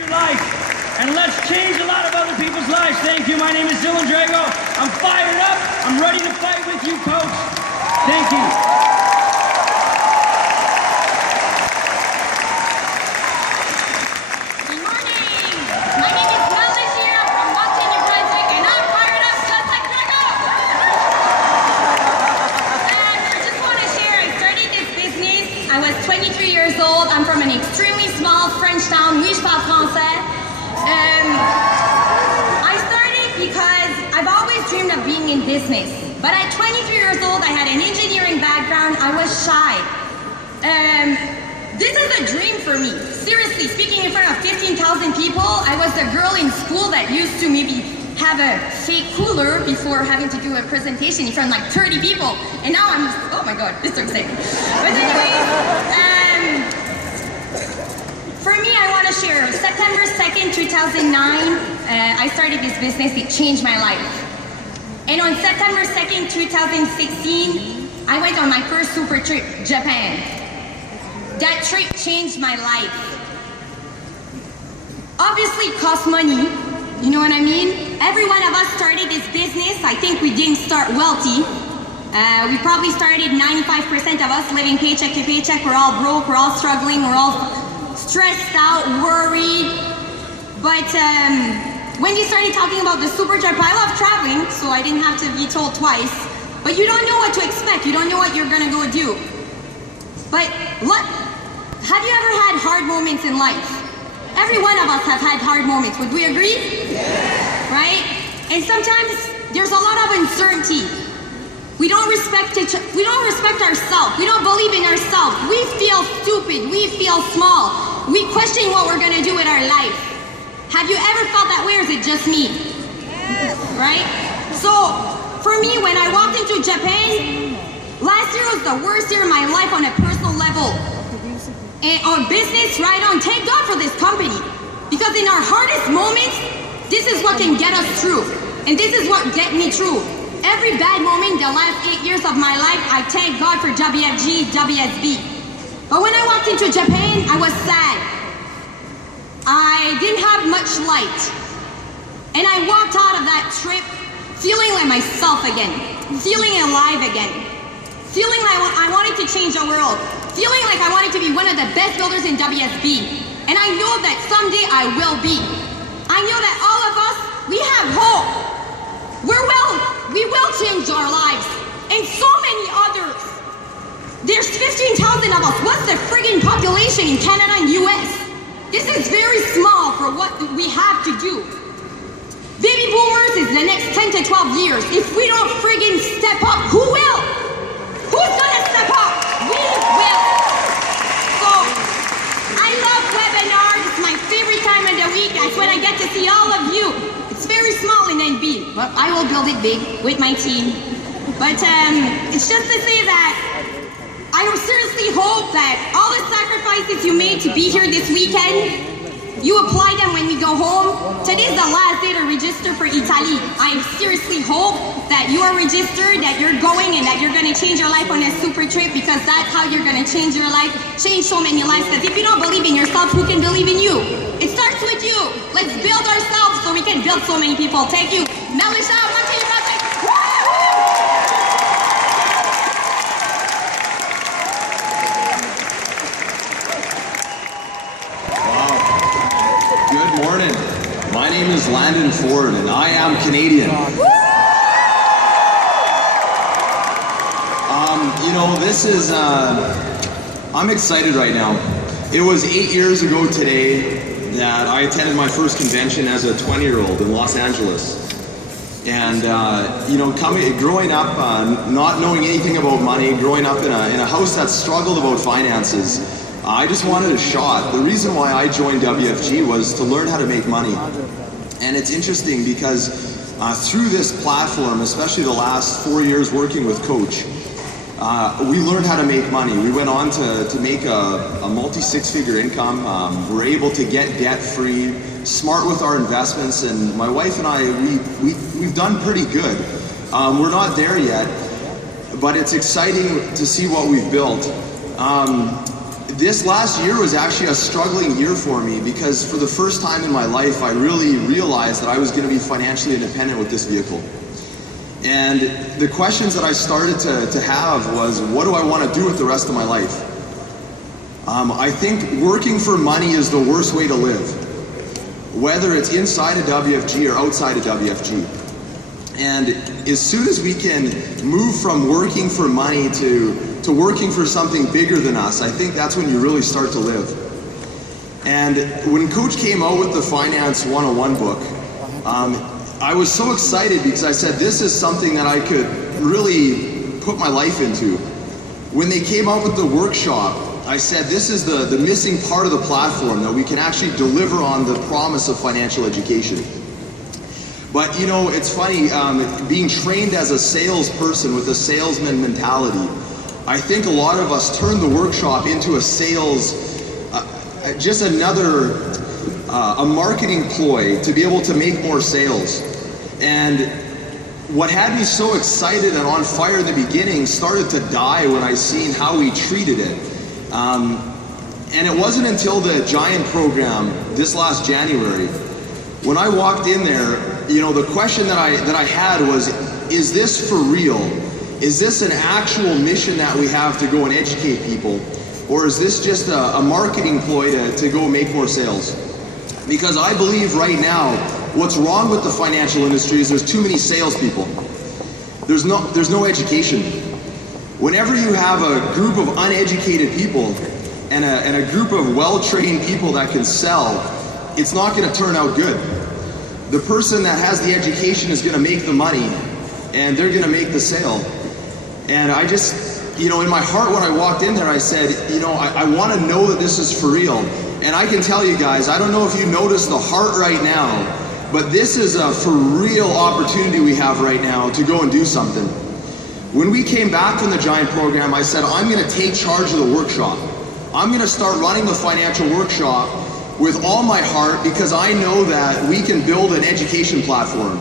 Your life, and let's change a lot of other people's lives. Thank you. My name is Dylan Drago. I'm fired up. I'm ready to fight with you, Coach. Thank you. Good morning. My name is Melissa from Boston, New Brunswick, and I'm fired up just like Drago. And I just want to share, I started this business. I was 23 years old. I'm from an extremely small French town, U.S.A. I started because I've always dreamed of being in business. But at 23 years old, I had an engineering background. I was shy. This is a dream for me. Seriously, speaking in front of 15,000 people, I was the girl in school that used to maybe have a fake cooler before having to do a presentation in front of like 30 people. And now I'm, oh my God, it's so exciting. But anyways, for me, I want to share, September 2nd, 2009, I started this business. It changed my life. And on September 2nd, 2016, I went on my first super trip, Japan. That trip changed my life. Obviously, it cost money. You know what I mean? Every one of us started this business. I think we didn't start wealthy. We probably started 95% of us living paycheck to paycheck. We're all broke, we're all struggling, we're all stressed out, worried. But when you started talking about the super trip, I love traveling, so I didn't have to be told twice. But you don't know what to expect. You don't know what you're gonna go do. But have you ever had hard moments in life? Every one of us have had hard moments. Would we agree? Yeah. Right? And sometimes there's a lot of uncertainty. We don't respect ourselves. We don't believe in ourselves. We feel stupid. We feel small. We question what we're gonna do with our life. Have you ever felt that way, or is it just me? Yes. Right? So, for me, when I walked into Japan, last year was the worst year of my life on a personal level. And on business, right on, thank God for this company. Because in our hardest moments, this is what can get us through. And this is what get me through. Every bad moment, the last 8 years of my life, I thank God for Wfg, WSB. But when I walked into Japan, I was sad. I didn't have much light. And I walked out of that trip feeling like myself again. Feeling alive again. Feeling like I wanted to change the world. Feeling like I wanted to be one of the best builders in WSB. And I know that someday I will be. I know that all of us, we have hope. We will change our lives. And so many others. There's 15,000 of us. What's the friggin' population in Canada and U.S.? This is very small for what we have to do. Baby boomers is the next 10 to 12 years. If we don't friggin' step up, who will? Who's gonna step up? We will. So, I love webinars. It's my favorite time of the week. That's when I get to see all of you. It's very small in NB, but I will build it big with my team. But it's just to say that I seriously hope that all the sacrifices you made to be here this weekend, you apply them when we go home. Today's the last day to register for Italy. I seriously hope that you are registered, that you're going, and that you're going to change your life on a super trip, because that's how you're going to change your life, change so many lives. Because if you don't believe in yourself, who can believe in you? It starts with you. Let's build ourselves so we can build so many people. Thank you. Melissa, Good morning. My name is Landon Ford, and I am Canadian. You know, this is, I'm excited right now. It was 8 years ago today that I attended my first convention as a 20-year-old in Los Angeles. And, you know, growing up, not knowing anything about money, growing up in a house that struggled about finances, I just wanted a shot. The reason why I joined WFG was to learn how to make money. And it's interesting because through this platform, especially the last 4 years working with Coach, we learned how to make money. We went on to make a multi-six-figure income. We're able to get debt-free, smart with our investments, and my wife and I, we've done pretty good. We're not there yet, but it's exciting to see what we've built. this last year was actually a struggling year for me because for the first time in my life, I really realized that I was going to be financially independent with this vehicle. And the questions that I started to have was, what do I want to do with the rest of my life? I think working for money is the worst way to live, whether it's inside of WFG or outside of WFG. And as soon as we can move from working for money to working for something bigger than us, I think that's when you really start to live. And when Coach came out with the Finance 101 book, I was so excited because I said, this is something that I could really put my life into. When they came out with the workshop, I said, this is the missing part of the platform that we can actually deliver on the promise of financial education. But you know, it's funny, being trained as a salesperson with a salesman mentality, I think a lot of us turn the workshop into a sales, just another, a marketing ploy to be able to make more sales. And what had me so excited and on fire in the beginning started to die when I seen how we treated it. And it wasn't until the Giant program this last January, when I walked in there, you know, the question that I had was, is this for real? Is this an actual mission that we have to go and educate people? Or is this just a marketing ploy to go make more sales? Because I believe right now, what's wrong with the financial industry is there's too many salespeople. There's no education. Whenever you have a group of uneducated people and a group of well-trained people that can sell, it's not going to turn out good. The person that has the education is going to make the money and they're going to make the sale. And I just, you know, in my heart when I walked in there, I said, you know, I want to know that this is for real. And I can tell you guys, I don't know if you notice the heart right now, but this is a for real opportunity we have right now to go and do something. When we came back from the Giant program, I said, I'm going to take charge of the workshop. I'm going to start running the financial workshop with all my heart because I know that we can build an education platform.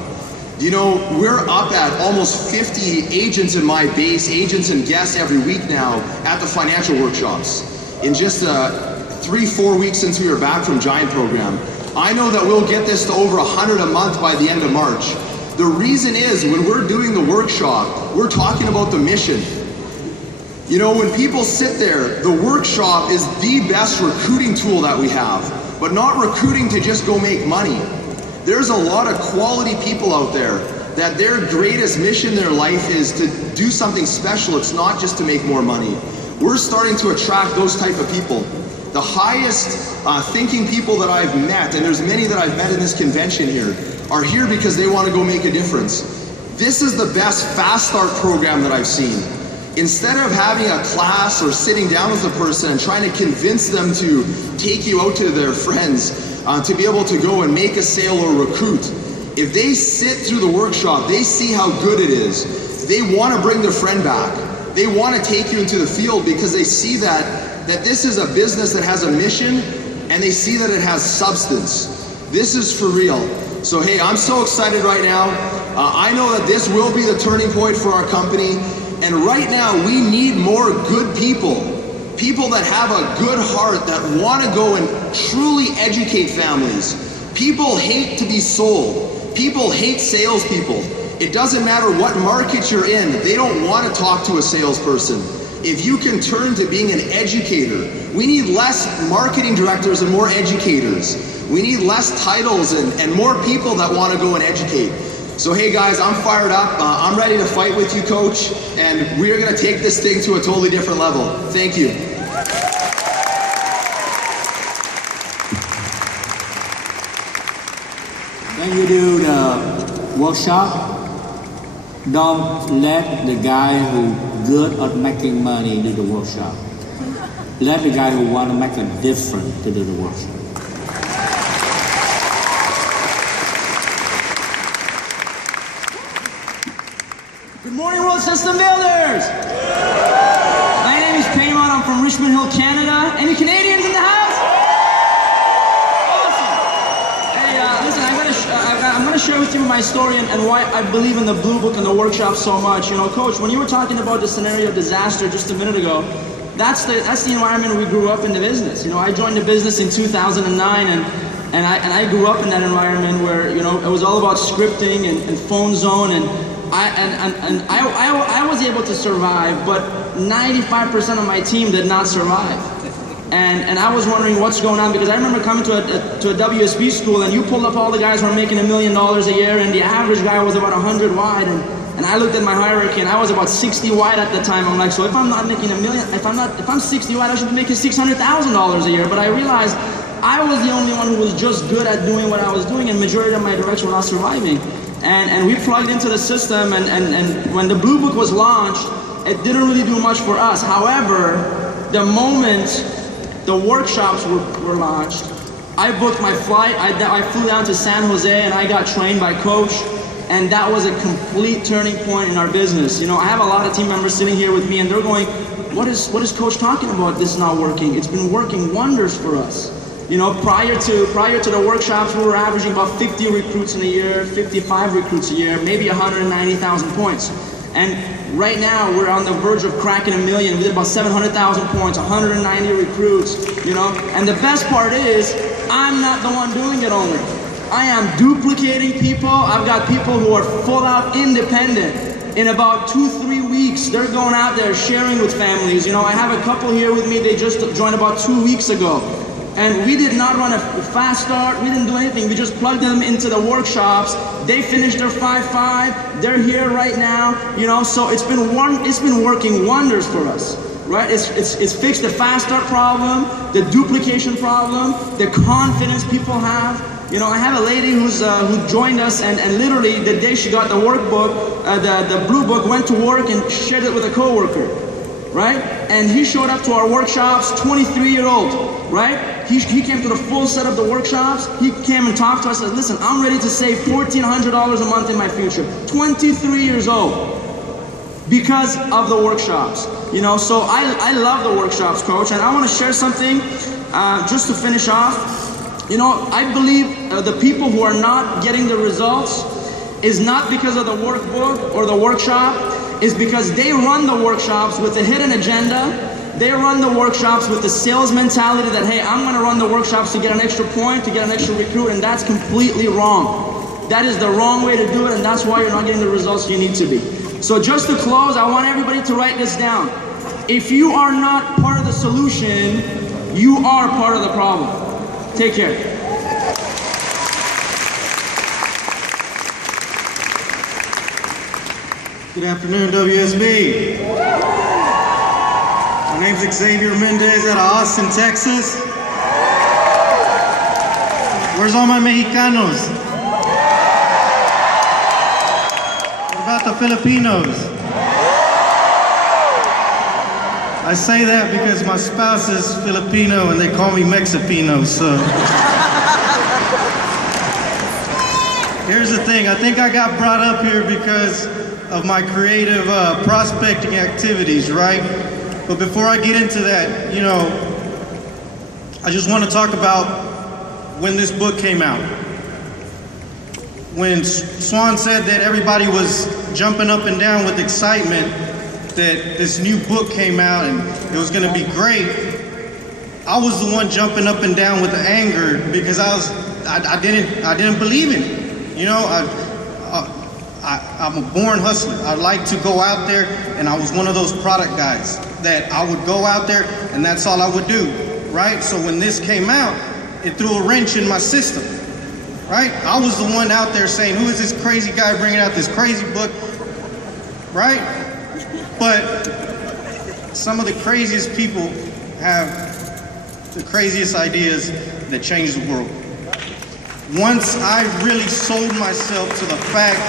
You know, we're up at almost 50 agents in my base, agents and guests every week now at the financial workshops. In just 3-4 weeks since we were back from Giant program. I know that we'll get this to over 100 a month by the end of March. The reason is, when we're doing the workshop, we're talking about the mission. You know, when people sit there, the workshop is the best recruiting tool that we have, but not recruiting to just go make money. There's a lot of quality people out there that their greatest mission in their life is to do something special. It's not just to make more money. We're starting to attract those type of people. The highest thinking people that I've met, and there's many that I've met in this convention here, are here because they want to go make a difference. This is the best fast start program that I've seen. Instead of having a class or sitting down with a person and trying to convince them to take you out to their friends to be able to go and make a sale or recruit, if they sit through the workshop, they see how good it is. They want to bring their friend back. They want to take you into the field because they see that this is a business that has a mission and they see that it has substance. This is for real. So hey, I'm so excited right now. I know that this will be the turning point for our company. And right now we need more good people. People that have a good heart, that want to go and truly educate families. People hate to be sold. People hate salespeople. It doesn't matter what market you're in, they don't want to talk to a salesperson. If you can turn to being an educator, we need less marketing directors and more educators. We need less titles and more people that want to go and educate. So hey guys, I'm fired up. I'm ready to fight with you, Coach, and we're going to take this thing to a totally different level. Thank you. When you do the workshop, don't let the guy who good at making money do the workshop. Let the guy who want to make a difference to do the workshop. Good morning, World System Builders! My name is Paymon. I'm from Richmond Hill, Canada. Any Canadians in the house? Awesome! Hey, listen, I'm going to share with you my story and why I believe in the Blue Book and the workshop so much. You know, Coach, when you were talking about the scenario of disaster just a minute ago, that's the environment we grew up in the business. You know, I joined the business in 2009, and I grew up in that environment where, you know, it was all about scripting and phone zone, and I was able to survive, but 95% of my team did not survive. And I was wondering what's going on, because I remember coming to a WSB school, and you pulled up all the guys who were making $1 million a year, and the average guy was about 100 wide, and I looked at my hierarchy, and I was about 60 wide at the time. I'm like, so if I'm not making $1 million, if I'm 60 wide, I should be making $600,000 a year. But I realized I was the only one who was just good at doing what I was doing, and majority of my directs were not surviving. And we plugged into the system, and when the Blue Book was launched, it didn't really do much for us. However, the moment the workshops were launched, I booked my flight, I flew down to San Jose, and I got trained by Coach, and that was a complete turning point in our business. You know, I have a lot of team members sitting here with me, and they're going, what is Coach talking about? This is not working. It's been working wonders for us. You know, prior to the workshops, we were averaging about 50 recruits in a year, 55 recruits a year, maybe 190,000 points. And right now, we're on the verge of cracking 1 million. We did about 700,000 points, 190 recruits, you know. And the best part is, I'm not the one doing it only. I am duplicating people. I've got people who are full out independent. In about 2-3 weeks, they're going out there sharing with families. You know, I have a couple here with me, they just joined about 2 weeks ago. And we did not run a fast start, we didn't do anything, we just plugged them into the workshops. They finished their 5-5, they're here right now, you know, so it's been working wonders for us, right? It's fixed the fast start problem, the duplication problem, the confidence people have. You know, I have a lady who joined us, and literally the day she got the workbook, the Blue Book, went to work and shared it with a coworker, right? And he showed up to our workshops, 23-year-old, right? He came to the full set of the workshops. He came and talked to us and said, listen, I'm ready to save $1,400 a month in my future. 23 years old, because of the workshops. You know, so I love the workshops, Coach, and I want to share something just to finish off. You know, I believe the people who are not getting the results is not because of the workbook or the workshop, is because they run the workshops with a hidden agenda. They run the workshops with the sales mentality that, hey, I'm gonna run the workshops to get an extra point, to get an extra recruit, and that's completely wrong. That is the wrong way to do it, and that's why you're not getting the results you need to be. So just to close, I want everybody to write this down. If you are not part of the solution, you are part of the problem. Take care. Good afternoon, WSB. My name's Xavier Mendez out of Austin, Texas. Where's all my Mexicanos? What about the Filipinos? I say that because my spouse is Filipino and they call me Mexipino, so. Here's the thing, I think I got brought up here because of my creative prospecting activities, right? But before I get into that, you know, I just want to talk about when this book came out. When Swan said that everybody was jumping up and down with excitement that this new book came out and it was going to be great, I was the one jumping up and down with the anger because I didn't believe in it. You know, I'm a born hustler. I like to go out there, and I was one of those product guys that I would go out there and that's all I would do, right? So when this came out, it threw a wrench in my system, right? I was the one out there saying, who is this crazy guy bringing out this crazy book, right? But some of the craziest people have the craziest ideas that change the world. Once I really sold myself to the fact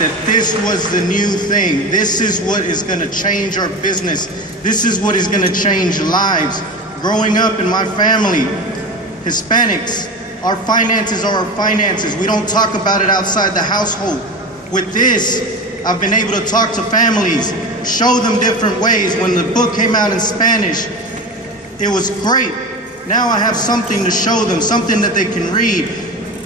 that this was the new thing, this is what is going to change our business, this is what is going to change lives. Growing up in my family, Hispanics, our finances are our finances. We don't talk about it outside the household. With this, I've been able to talk to families, show them different ways. When the book came out in Spanish, it was great. Now I have something to show them, something that they can read.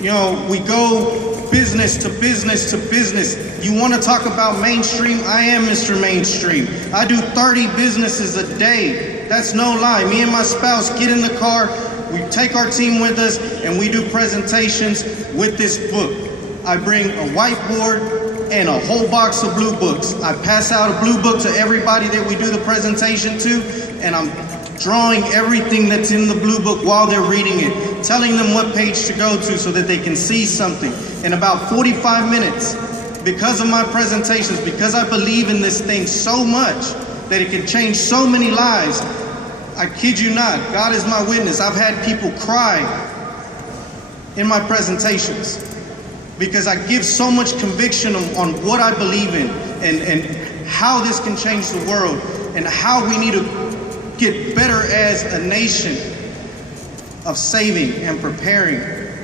You know, we go business to business to business. You want to talk about mainstream? I am Mr. Mainstream. I do 30 businesses a day. That's no lie. Me and my spouse get in the car, we take our team with us, and we do presentations with this book. I bring a whiteboard and a whole box of blue books. I pass out a blue book to everybody that we do the presentation to, and I'm drawing everything that's in the blue book while they're reading it, telling them what page to go to so that they can see something. In about 45 minutes, because of my presentations, because I believe in this thing so much that it can change so many lives, I kid you not, God is my witness, I've had people cry in my presentations because I give so much conviction on what I believe in and how this can change the world and how we need to get better as a nation of saving and preparing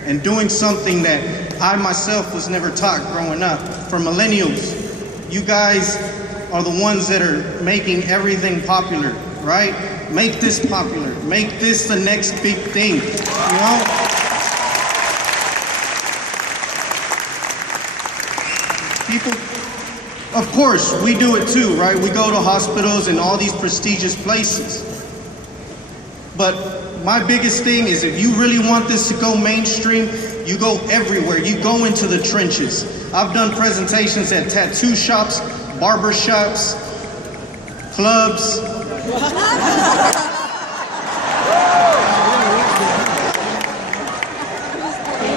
and doing something that I myself was never taught growing up. For millennials, you guys are the ones that are making everything popular, right? Make this popular. Make this the next big thing, you know? People, of course, we do it too, right? We go to hospitals and all these prestigious places. But my biggest thing is if you really want this to go mainstream, you go everywhere. You go into the trenches. I've done presentations at tattoo shops, barber shops, clubs.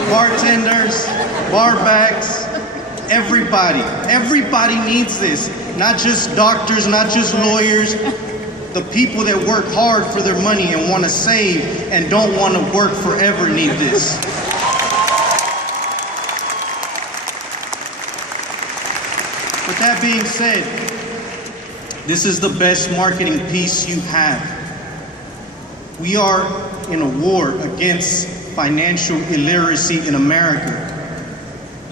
Bartenders, bar backs, everybody needs this. Not just doctors, not just lawyers. The people that work hard for their money and want to save and don't want to work forever need this. With that being said, this is the best marketing piece you have. We are in a war against financial illiteracy in America.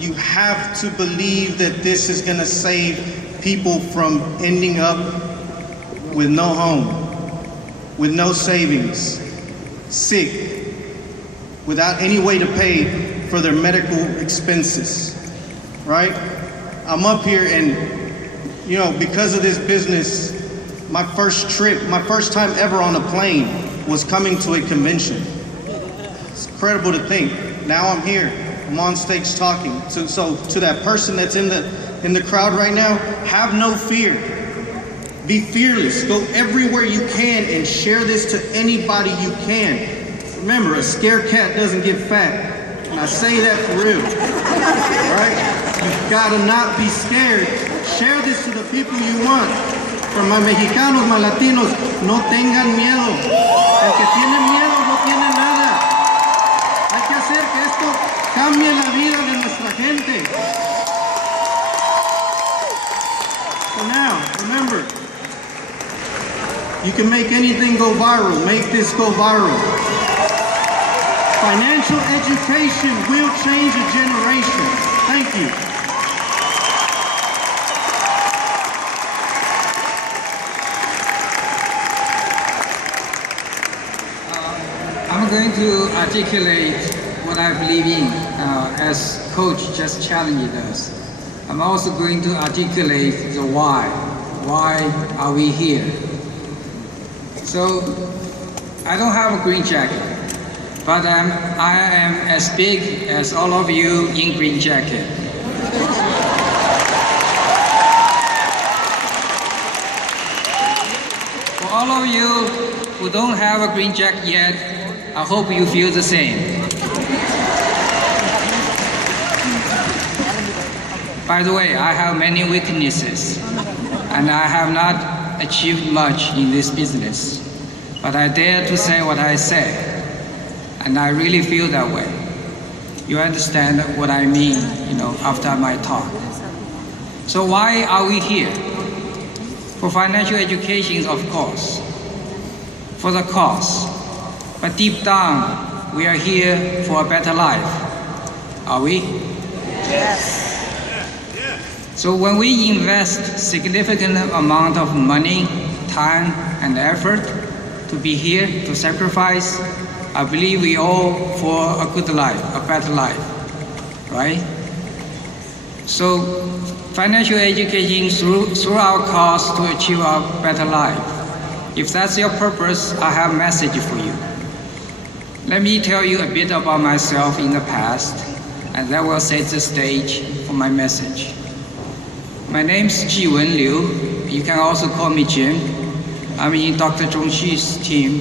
You have to believe that this is going to save people from ending up with no home, with no savings, sick, without any way to pay for their medical expenses, right? I'm up here and, you know, because of this business, my first time ever on a plane was coming to a convention. It's incredible to think. Now I'm here, I'm on stage talking. So to that person that's in the crowd right now, have no fear. Be fearless. Go everywhere you can and share this to anybody you can. Remember, a scared cat doesn't get fat. And I say that for real. All right? You've got to not be scared. Share this to the people you want. For my mexicanos, my latinos, no tengan miedo. El que tiene miedo no tiene nada. Hay que hacer que esto cambie la vida de nuestra gente. So now, remember, you can make anything go viral. Make this go viral. Financial education will change a generation. Thank you. I'm going to articulate what I believe in as Coach just challenged us. I'm also going to articulate the why. Why are we here? So, I don't have a green jacket, but I am as big as all of you in green jacket. For all of you who don't have a green jacket yet, I hope you feel the same. By the way, I have many weaknesses, and I have not achieved much in this business. But I dare to say what I say, and I really feel that way. You understand what I mean, you know, after my talk. So why are we here? For financial education, of course. For the cause. But deep down, we are here for a better life. Are we? Yes. So when we invest significant amount of money, time, and effort to be here, to sacrifice, I believe we all for a good life, a better life, right? So financial education through our cause to achieve a better life. If that's your purpose, I have a message for you. Let me tell you a bit about myself in the past, and that will set the stage for my message. My name's Jiwen Liu. You can also call me Jim. I'm in Dr. Zhongxi's team,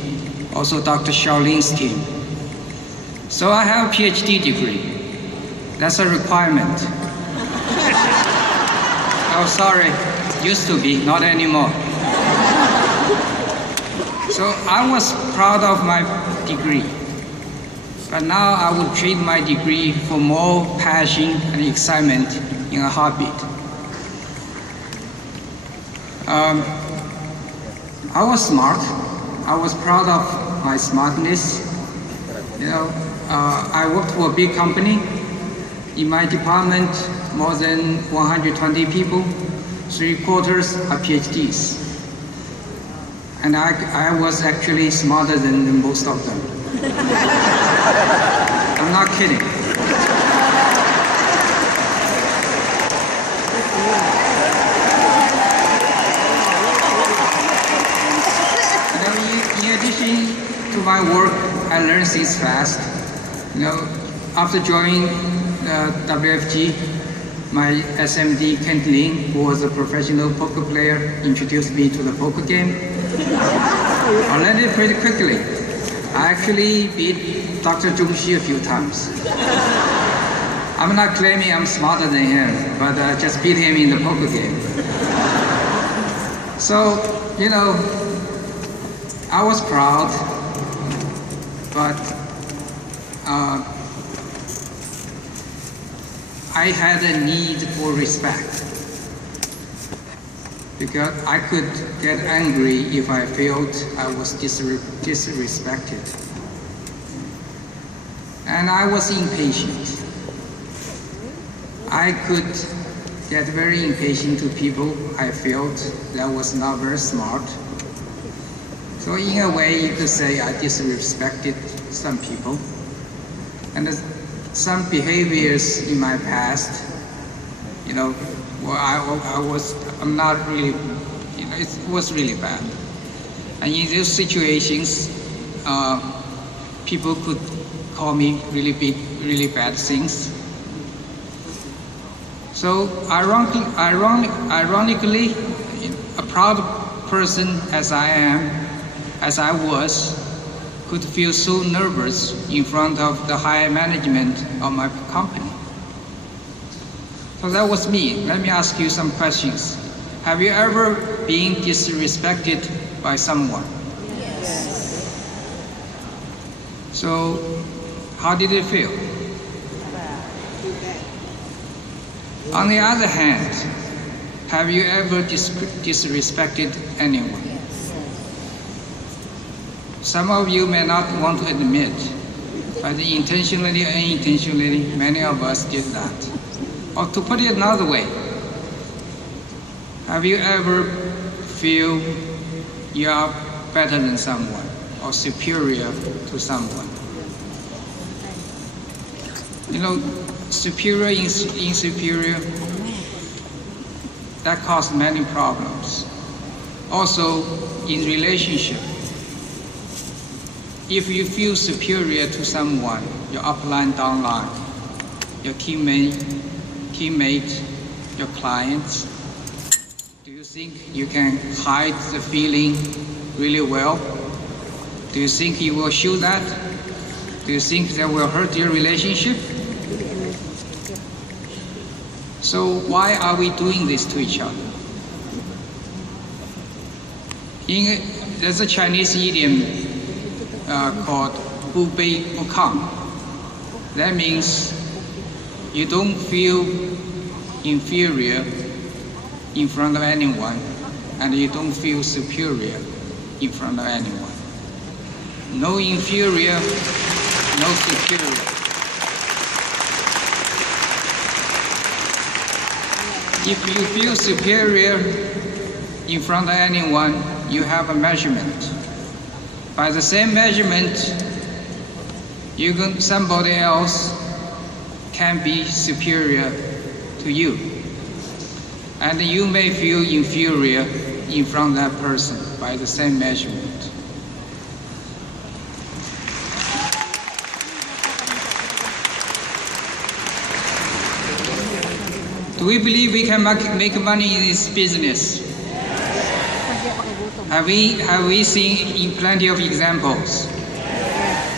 also Dr. Xiaoling's team. So I have a PhD degree. That's a requirement. Oh, sorry, used to be, not anymore. So I was proud of my degree, but now I would trade my degree for more passion and excitement in a heartbeat. I was smart. I was proud of my smartness. I worked for a big company. In my department, more than 120 people, 3/4 are PhDs. And I was actually smarter than most of them. I'm not kidding. In addition to my work, I learned things fast. After joining WFG, my SMD, Kent Lin, who was a professional poker player, introduced me to the poker game. I learned it pretty quickly. I actually beat Dr. Zhongxi a few times. I'm not claiming I'm smarter than him, but I just beat him in the poker game. So, I was proud, but I had a need for respect, because I could get angry if I felt I was disrespected. And I was impatient. I could get very impatient to people I felt that was not very smart. So in a way, you could say I disrespected some people. And some behaviors in my past, I'm not really, it was really bad. And in those situations, people could call me really bad things. So ironically, a proud person as I was, could feel so nervous in front of the higher management of my company. So that was me. Let me ask you some questions. Have you ever been disrespected by someone? Yes. So how did it feel? On the other hand, have you ever disrespected anyone? Some of you may not want to admit, but intentionally or unintentionally, many of us did that. Or to put it another way, have you ever feel you are better than someone or superior to someone? Superior, inferior, that causes many problems. Also, in relationship, if you feel superior to someone, your upline, downline, your teammate, your clients, do you think you can hide the feeling really well? Do you think you will show that? Do you think that will hurt your relationship? So why are we doing this to each other? There's a Chinese idiom called 不卑不亢. That means you don't feel inferior in front of anyone, and you don't feel superior in front of anyone. No inferior, no superior. If you feel superior in front of anyone, you have a measurement. By the same measurement, somebody else can be superior to you. And you may feel inferior in front of that person by the same measurement. Do we believe we can make money in this business? Have we seen in plenty of examples?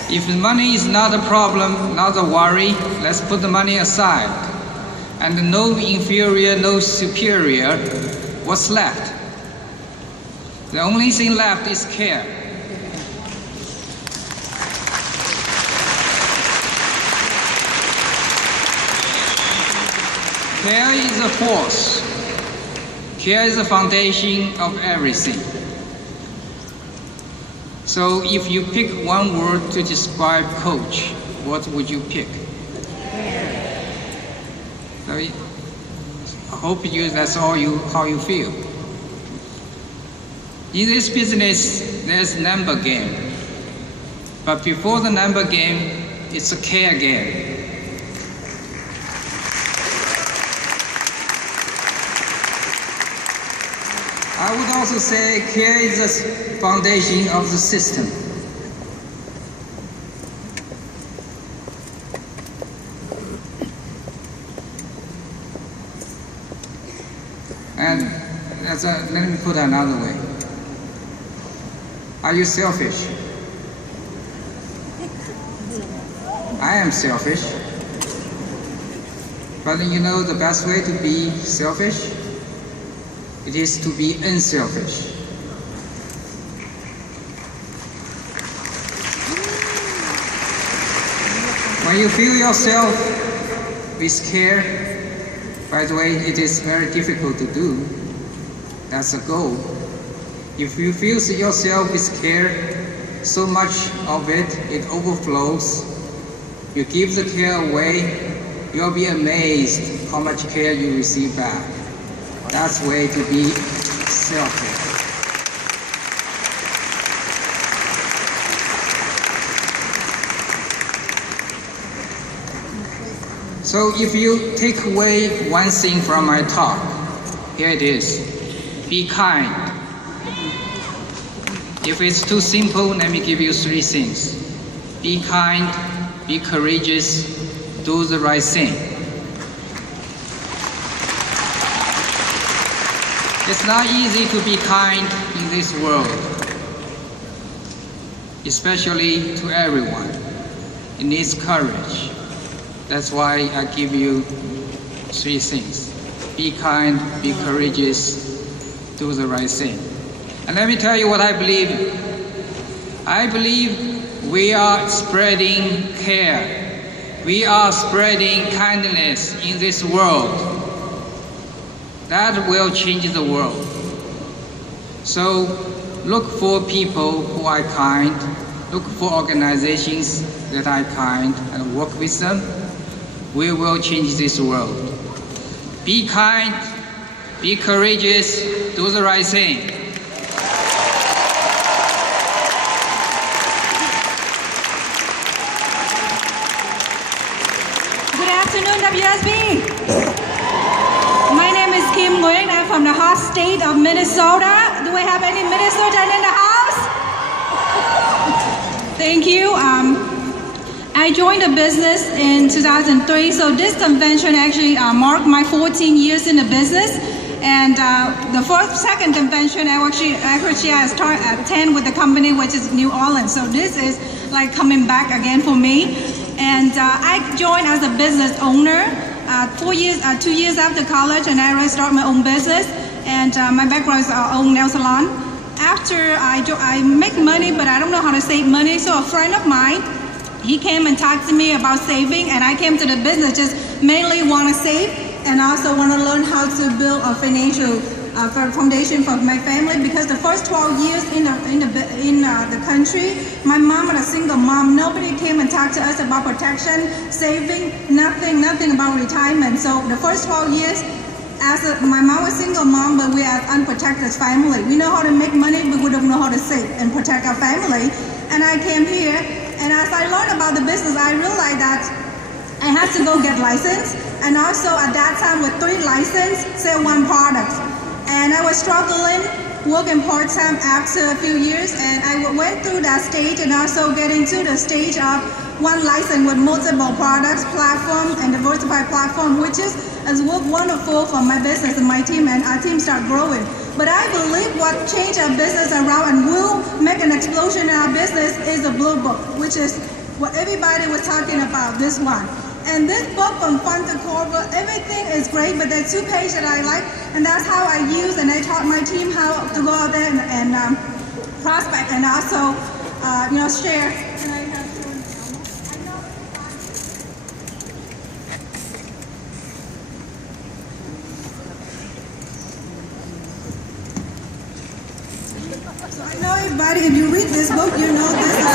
If the money is not a problem, not a worry, let's put the money aside. And no inferior, no superior, what's left? The only thing left is care. Care is a force. Care is the foundation of everything. So if you pick one word to describe coach, what would you pick? So I hope that's how you feel. In this business, there's number game. But before the number game, it's a care game. I would also say care is the foundation of the system. And let me put it another way. Are you selfish? I am selfish. But you know the best way to be selfish? It is to be unselfish. When you fill yourself with care, by the way, it is very difficult to do. That's a goal. If you fill yourself with care, so much of it overflows. You give the care away, you'll be amazed how much care you receive back. That's the way to be selfish. So if you take away one thing from my talk, here it is. Be kind. If it's too simple, let me give you 3 things. Be kind, be courageous, do the right thing. It's not easy to be kind in this world, especially to everyone. It needs courage. That's why I give you 3 things. Be kind, be courageous, do the right thing. And let me tell you what I believe. I believe we are spreading care. We are spreading kindness in this world. That will change the world. So look for people who are kind, look for organizations that are kind and work with them. We will change this world. Be kind, be courageous, do the right thing. Good afternoon, WSB. My name is Kim Nguyen. I'm from the hot state of Minnesota. Do we have any Minnesotan in the house? Thank you. I joined the business in 2003, so this convention actually marked my 14 years in the business. And the second convention, I started at 10 with the company, which is New Orleans. So this is like coming back again for me. And I joined as a business owner 2 years after college, and I already started my own business. And my background is own nail salon. After I make money, but I don't know how to save money. So a friend of mine, he came and talked to me about saving, and I came to the business just mainly want to save, and also want to learn how to build a financial foundation for my family, because the first 12 years in the country, my mom was a single mom. Nobody came and talked to us about protection, saving, nothing about retirement. So the first 12 years, my mom was a single mom, but we are unprotected family. We know how to make money, but we don't know how to save and protect our family. And I came here, and as I learned about the business, I realized that I had to go get licensed, and also at that time with 3 licenses, sell 1 product. And I was struggling working part-time after a few years, and I went through that stage and also getting to the stage of one license with multiple products, platform, and diversified platform, which is worked wonderful for my business and my team, and our team start growing. But I believe what changed our business around and will make an explosion in our business is the Blue Book, which is what everybody was talking about, this one. And this book from front to cover, everything is great, but there are 2 pages that I like, and that's how I use, and I taught my team how to go out there and prospect and also, share. So I know everybody, if you read this book, you know this is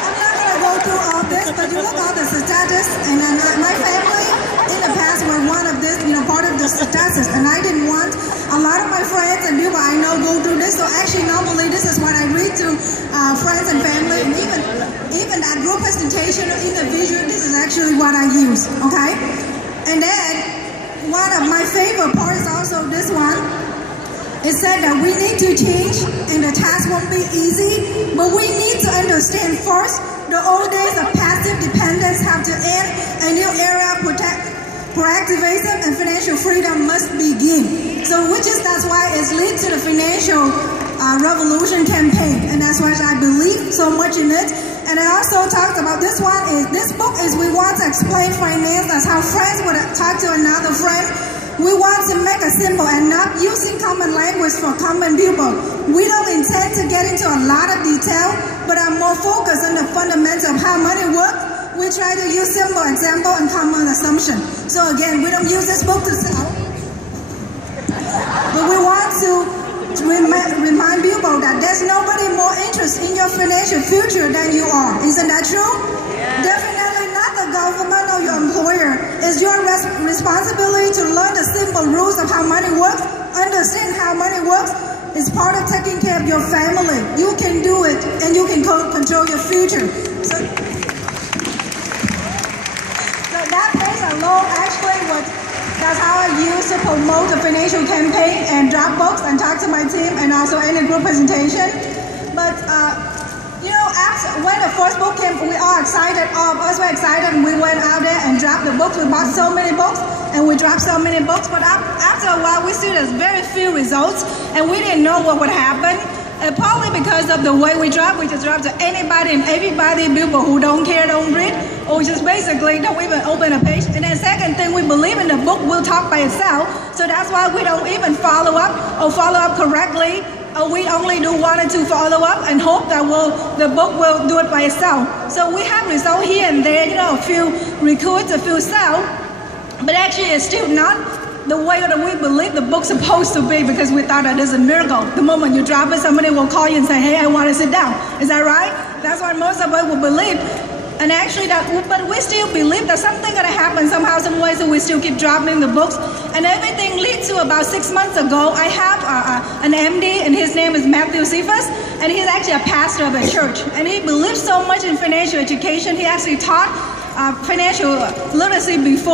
I'm not going to go through all this, but you look at all the statistics, and my family in the past were one of this, part of the statistics, and I didn't want a lot of my friends and people I know go through this, so actually normally this is what I read to friends and family, and even at group presentation or individual, this is actually what I use, okay? And then, one of my favorite parts is also this one. It said that we need to change and the task won't be easy, but we need to understand first the old days of passive dependence have to end, a new era of proactivism and financial freedom must begin. So that's why it's linked to the financial revolution campaign, and that's why I believe so much in it. And I also talked about this book is we want to explain finance. That's how friends would talk to another friend. We want to make it simple and not using common language for common people. We don't intend to get into a lot of detail, but are more focused on the fundamentals of how money works. We try to use simple example and common assumption. So again, we don't use this book to sell, but we want to remind people that there's nobody more interested in your financial future than you are. Isn't that true? Yeah. Definitely not the government or your employer. It's your responsibility to learn the simple rules of how money works, understand how money works. It's part of taking care of your family. You can do it, and you can control your future. So that page alone actually that's how I use to promote the financial campaign and drop books and talk to my team and also any group presentation. But, when the first book came, we all excited. All of us were excited, and we went out there and dropped the books. We bought so many books, and we dropped so many books. But after a while, we see there's very few results, and we didn't know what would happen. And partly because of the way we just drop to anybody and everybody, people who don't care, don't read, or just basically don't even open a page. And then second thing, we believe in the book will talk by itself, so that's why we don't even follow up correctly, or we only do 1 or 2 follow-up and hope that the book will do it by itself. So we have results here and there, a few recruits, a few sell, but actually it's still not the way that we believe the book's supposed to be, because we thought that there's a miracle. The moment you drop it, somebody will call you and say, hey, I want to sit down. Is that right? That's what most of us will believe. And actually, but we still believe that something gonna happen somehow, some way, so we still keep dropping the books. And everything leads to about 6 months ago, I have an MD, and his name is Matthew Cephas, and he's actually a pastor of a church. And he believes so much in financial education, he actually taught financial literacy before.